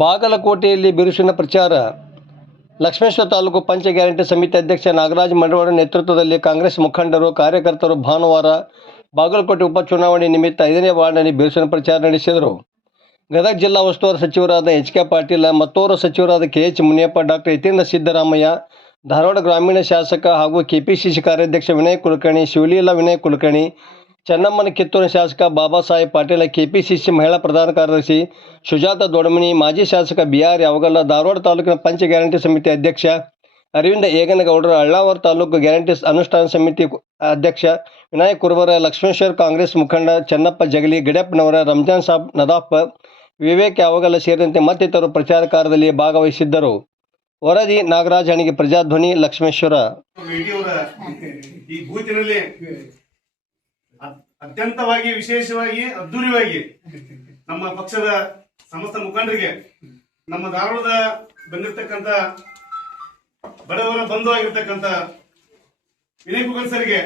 ಬಾಗಲಕೋಟೆಯಲ್ಲಿ ಬಿರುಸಿನ ಪ್ರಚಾರ. ಲಕ್ಷ್ಮೇಶ್ವರ ತಾಲೂಕು ಪಂಚ ಗ್ಯಾರಂಟಿ ಸಮಿತಿ ಅಧ್ಯಕ್ಷ ನಾಗರಾಜ ಮಂಡವಾಡ ನೇತೃತ್ವದಲ್ಲಿ ಕಾಂಗ್ರೆಸ್ ಮುಖಂಡರು, ಕಾರ್ಯಕರ್ತರು ಭಾನುವಾರ ಬಾಗಲಕೋಟೆ ಉಪಚುನಾವಣೆ ನಿಮಿತ್ತ 5ನೇ ವಾರ್ಡ್ನಲ್ಲಿ ಬಿರುಸಿನ ಪ್ರಚಾರ ನಡೆಸಿದರು. ಗದಗ ಜಿಲ್ಲಾ ಉಸ್ತುವಾರಿ ಸಚಿವರಾದ ಎಚ್.ಕೆ. ಪಾಟೀಲ, ಮತ್ತೋರ್ವ ಸಚಿವರಾದ ಕೆ.ಎಚ್. ಮುನಿಯಪ್ಪ, ಡಾಕ್ಟರ್ ಯತೀಂದ್ರ ಸಿದ್ದರಾಮಯ್ಯ, ಧಾರವಾಡ ಗ್ರಾಮೀಣ ಶಾಸಕ ಹಾಗೂ ಕೆಪಿಸಿಸಿ ಕಾರ್ಯಾಧ್ಯಕ್ಷ ವಿನಯ್ ಕುಲಕರ್ಣಿ, ಶಿವಲೀಲಾ ವಿನಯ್ ಕುಲಕರ್ಣಿ, ಚೆನ್ನಮ್ಮನ ಕಿತ್ತೂರಿನ ಶಾಸಕ ಬಾಬಾ ಸಾಹೇಬ್ ಪಾಟೀಲ, ಕೆಪಿಸಿಸಿ ಮಹಿಳಾ ಪ್ರಧಾನ ಕಾರ್ಯದರ್ಶಿ ಸುಜಾತ ದೊಡಮನಿ, ಮಾಜಿ ಶಾಸಕ ಬಿ.ಆರ್. ಯಾವಗಲ್ಲ, ಧಾರವಾಡ ತಾಲೂಕಿನ ಪಂಚ ಗ್ಯಾರಂಟಿ ಸಮಿತಿ ಅಧ್ಯಕ್ಷ ಅರವಿಂದ ಏಗನಗೌಡರ, ಅಳ್ನಾವರ ತಾಲೂಕು ಗ್ಯಾರಂಟಿ ಅನುಷ್ಠಾನ ಸಮಿತಿ ಅಧ್ಯಕ್ಷ ವಿನಾಯಕ್ ಕುರುಬರ, ಲಕ್ಷ್ಮೇಶ್ವರ ಕಾಂಗ್ರೆಸ್ ಮುಖಂಡ ಚೆನ್ನಪ್ಪ ಜಗಲಿ, ಗಡ್ಯಪ್ಪನವರ, ರಂಜಾನ್ ಸಾಬ್ ನದಾಫ್, ವಿವೇಕ್ ಯಾವಗಲ್ಲ ಸೇರಿದಂತೆ ಮತ್ತಿತರರು ಪ್ರಚಾರ ಕಾರ್ಯದಲ್ಲಿ ಭಾಗವಹಿಸಿದ್ದರು. ವರದಿ ನಾಗರಾಜ ಹಣಿಗೆ, ಪ್ರಜಾಧ್ವನಿ, ಲಕ್ಷ್ಮೇಶ್ವರ. ಈ ಬೂತಿನಲ್ಲಿ ಅತ್ಯಂತವಾಗಿ, ವಿಶೇಷವಾಗಿ, ಅದ್ದೂರಿಯಾಗಿ ನಮ್ಮ ಪಕ್ಷದ ಸಮಸ್ತ ಮುಖಂಡರಿಗೆ, ನಮ್ಮ ಧಾರವಾಡದ ಬಂದಿರತಕ್ಕಂತ ಬಡವರ ಬಂಧು ಆಗಿರ್ತಕ್ಕಂಥ ವಿನಯ್ ಕುಲಕರ್ಣಿ ಸರ್ಗೆ,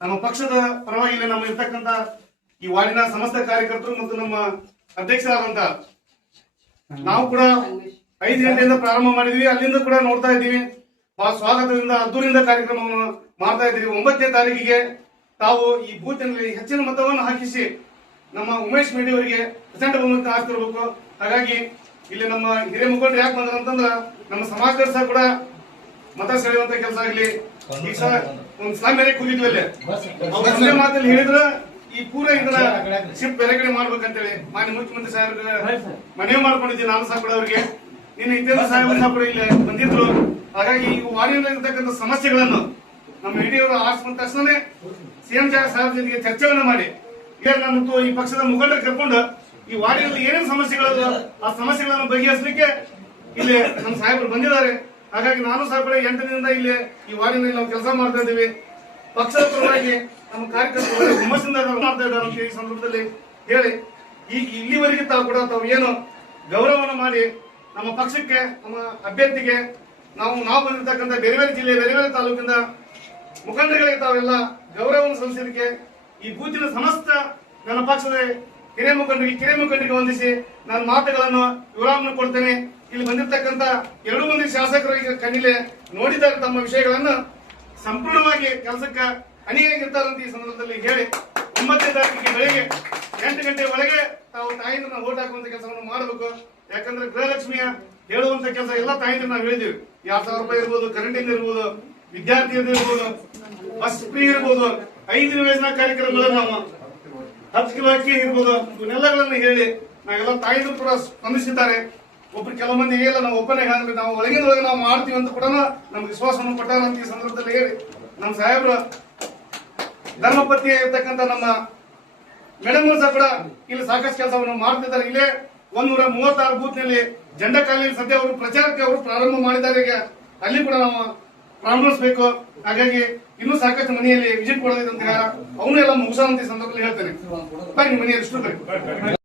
ನಮ್ಮ ಪಕ್ಷದ ಪರವಾಗಿ ನಮ್ಮ ಇರ್ತಕ್ಕಂಥ ಈ ವಾರ್ಡಿನ ಸಮಸ್ತ ಕಾರ್ಯಕರ್ತರು ಮತ್ತು ನಮ್ಮ ಅಧ್ಯಕ್ಷರಾದಂತ ನಾವು ಕೂಡ 5 ಗಂಟೆಯಿಂದ ಪ್ರಾರಂಭ ಮಾಡಿದ್ವಿ. ಅಲ್ಲಿಂದ ಕೂಡ ನೋಡ್ತಾ ಇದ್ದೀವಿ, ಬಹಳ ಸ್ವಾಗತದಿಂದ ಅದ್ದೂರಿಂದ ಕಾರ್ಯಕ್ರಮವನ್ನು ಮಾಡ್ತಾ ಇದ್ದೀವಿ. 9ನೇ ತಾರೀಕಿಗೆ ತಾವು ಈ ಬೂತ್ನಲ್ಲಿ ಹೆಚ್ಚಿನ ಮತವನ್ನು ಹಾಕಿಸಿ ನಮ್ಮ ಉಮೇಶ್ ಮೇಡಿ ಅವರಿಗೆ ಪ್ರಚಂಡ ಬಹುಮತ ಹಾಕ್ತಿರ್ಬೇಕು. ಹಾಗಾಗಿ ಇಲ್ಲಿ ನಮ್ಮ ಹಿರಿಯ ಮುಖಂಡರು ಯಾಕೆ ಬಂದ್ರ ಅಂತಂದ್ರ ನಮ್ಮ ಸಮಾಜದವರು ಸಹ ಕೂಡ ಮತ ಸೆಳೆಯುವಂತ ಕೆಲಸ ಆಗಲಿ. ಈಗ ಸಹ ಒಂದು ಸಾಮ್ಯ ಕೂಗಿದ್ವಲ್ಲೇ ಅವ್ರ ಮಾತಲ್ಲಿ ಹೇಳಿದ್ರ ಈ ಪೂರ ಇದನ್ನ ಶಿಫ್ಟ್ ಬೇರೆ ಕಡೆ ಮಾಡ್ಬೇಕಂತೇಳಿ ಮಾನ್ಯ ಮುಖ್ಯಮಂತ್ರಿ ಸಾಹೇಬ್ರಿಗೆ ಮನವಿ ಮಾಡ್ಕೊಂಡಿದ್ದೀನಿ. ನಾನು ಸಹ ಕೂಡ ಅವರಿಗೆ ನಿನ್ನ ಇತರ ಸಾಹೇಬರು ಸಹ ಕೂಡ ಇಲ್ಲಿ ಬಂದಿದ್ರು. ಹಾಗಾಗಿ ಈ ವಾರ್ಡಿನಲ್ಲಿ ಇರ್ತಕ್ಕಂಥ ಸಮಸ್ಯೆಗಳನ್ನು ನಮ್ಮ ಹಿರಿಯವರು ಆರಿಸಿದ ತಕ್ಷಣ ಸಿಎಂ ಸಾಹೇಬ್ ಜೊತೆಗೆ ಚರ್ಚೆಯನ್ನ ಮಾಡಿ ಮತ್ತು ಈ ಪಕ್ಷದ ಮುಖಂಡರು ಕರ್ಕೊಂಡು ಈ ವಾರ್ಡಿನಲ್ಲಿ ಏನೇನು ಸಮಸ್ಯೆಗಳು ಆ ಸಮಸ್ಯೆಗಳನ್ನು ಬಗೆಹರಿಸಲಿಕ್ಕೆ ಇಲ್ಲಿ ನಮ್ಮ ಸಾಹೇಬರು ಬಂದಿದ್ದಾರೆ. ಹಾಗಾಗಿ ನಾನು ಸಹ ಕೂಡ 8 ದಿನದಿಂದ ಇಲ್ಲಿ ಈ ವಾರ್ಡಿನಲ್ಲಿ ನಾವು ಕೆಲಸ ಮಾಡ್ತಾ ಇದ್ದೀವಿ. ಪಕ್ಷದ ಪರವಾಗಿ ನಮ್ಮ ಕಾರ್ಯಕರ್ತರು ಹುಮ್ಮಸ್ಸಿಂದ ಮಾಡ್ತಾ ಇದ್ದಾರೆ ಅಂತ ಈ ಸಂದರ್ಭದಲ್ಲಿ ಹೇಳಿ, ಈಗ ಇಲ್ಲಿವರೆಗೆ ತಾವು ಏನು ಗೌರವವನ್ನು ಮಾಡಿ ನಮ್ಮ ಪಕ್ಷಕ್ಕೆ, ನಮ್ಮ ಅಭ್ಯರ್ಥಿಗೆ ನಾವು ಬಂದಿರ್ತಕ್ಕಂಥ ಬೇರೆ ಬೇರೆ ಜಿಲ್ಲೆ, ಬೇರೆ ಬೇರೆ ತಾಲೂಕಿನ ಮುಖಂಡರಿಗೆ ತಾವೆಲ್ಲ ಗೌರವವನ್ನು ಸಲ್ಲಿಸಲಿಕ್ಕೆ ಈ ಬೂತಿನ ಸಮಸ್ತ ನನ್ನ ಪಕ್ಷದ ಹಿರಿಯ ಮುಖಂಡರಿಗೆ ವಂದಿಸಿ ನಾನು ಮಾತುಗಳನ್ನು ವಿವರವನ್ನು ಕೊಡ್ತೇನೆ. ಇಲ್ಲಿ ಬಂದಿರತಕ್ಕಂತ 2 ಮಂದಿ ಶಾಸಕರು ಈಗ ಕಣ್ಣಿಲೆ ನೋಡಿದ್ದಾರೆ, ತಮ್ಮ ವಿಷಯಗಳನ್ನು ಸಂಪೂರ್ಣವಾಗಿ ಕೆಲಸಕ್ಕೆ ಅಣಿಯಾಗಿರ್ತಾರಂತ ಈ ಸಂದರ್ಭದಲ್ಲಿ ಹೇಳಿ, 9ನೇ ತಾರೀಕಿಗೆ ಬೆಳಗ್ಗೆ 8 ಗಂಟೆ ಒಳಗೆ ತಾವು ತಾಯಿಂದ್ರ ಓಟ್ ಹಾಕುವಂತ ಕೆಲಸವನ್ನು ಮಾಡಬೇಕು. ಯಾಕಂದ್ರೆ ಗೃಹಲಕ್ಷ್ಮಿಯ ಹೇಳುವಂತ ಕೆಲಸ ಎಲ್ಲ ತಾಯಿಂದ್ರ ನಾವು ಹೇಳಿದೀವಿ. 2,000 ರೂಪಾಯಿ ಇರ್ಬೋದು, ಕರೆಂಟಿಂದ ಇರ್ಬೋದು, ವಿದ್ಯಾರ್ಥಿಯಿಂದ ಇರ್ಬೋದು, ಬಸ್ ಫ್ರೀ ಇರ್ಬೋದು, 5 ಯೋಜನಾ ಕಾರ್ಯಕ್ರಮಗಳನ್ನು ನಾವು 10 ಕಿಲೋ ಅಕ್ಕಿ ಇರ್ಬೋದು, ಇವನ್ನೆಲ್ಲಗಳನ್ನು ಹೇಳಿ ನಾವೆಲ್ಲ ತಾಯಿದ್ರು ಕೂಡ ಸ್ಪಂದಿಸಿದ್ದಾರೆ. ಒಬ್ರು ಕೆಲವು ಮಂದಿ ಇಲ್ಲ ನಾವು ಒಪ್ಪನೆ ನಾವು ಒಳಗಿನೊಳಗೆ ನಾವು ಮಾಡ್ತೀವಿ ಅಂತ ಕೂಡ ನಮ್ಗೆ ವಿಶ್ವಾಸವನ್ನು ಕೊಟ್ಟಾರ ಅಂತ ಈ ಸಂದರ್ಭದಲ್ಲಿ ಹೇಳಿ, ನಮ್ಮ ಸಾಹೇಬರು ಧರ್ಮಪತ್ನಿ ಇರ್ತಕ್ಕಂಥ ನಮ್ಮ ಮೇಡಮ್ ಸಹ ಕೂಡ ಇಲ್ಲಿ ಸಾಕಷ್ಟು ಕೆಲಸವನ್ನು ಮಾಡ್ತಿದ್ದಾರೆ. ಇಲ್ಲೇ 136 ಬೂತ್ ನಲ್ಲಿ ಜೆಂಡಾ ಕಾಲೋನಿ ಸದ್ಯ ಅವರು ಪ್ರಚಾರಕ್ಕೆ ಅವರು ಪ್ರಾರಂಭ ಮಾಡಿದ್ದಾರೆ. ಈಗ ಅಲ್ಲಿ ಕೂಡ ನಾವು ಪ್ರಾರಂಭಿಸಬೇಕು. ಹಾಗಾಗಿ ಇನ್ನೂ ಸಾಕಷ್ಟು ಮನೆಯಲ್ಲಿ ವಿಸಿಟ್ ಕೊಡೋದಿದೆ ಅಂತ ಅವನು ಎಲ್ಲ ಮುಗಿಸೋಂತ ಸಂದರ್ಭದಲ್ಲಿ ಹೇಳ್ತೇನೆ. ನಿಮ್ಮ ಮನೆಯಲ್ಲಿ ಎಷ್ಟು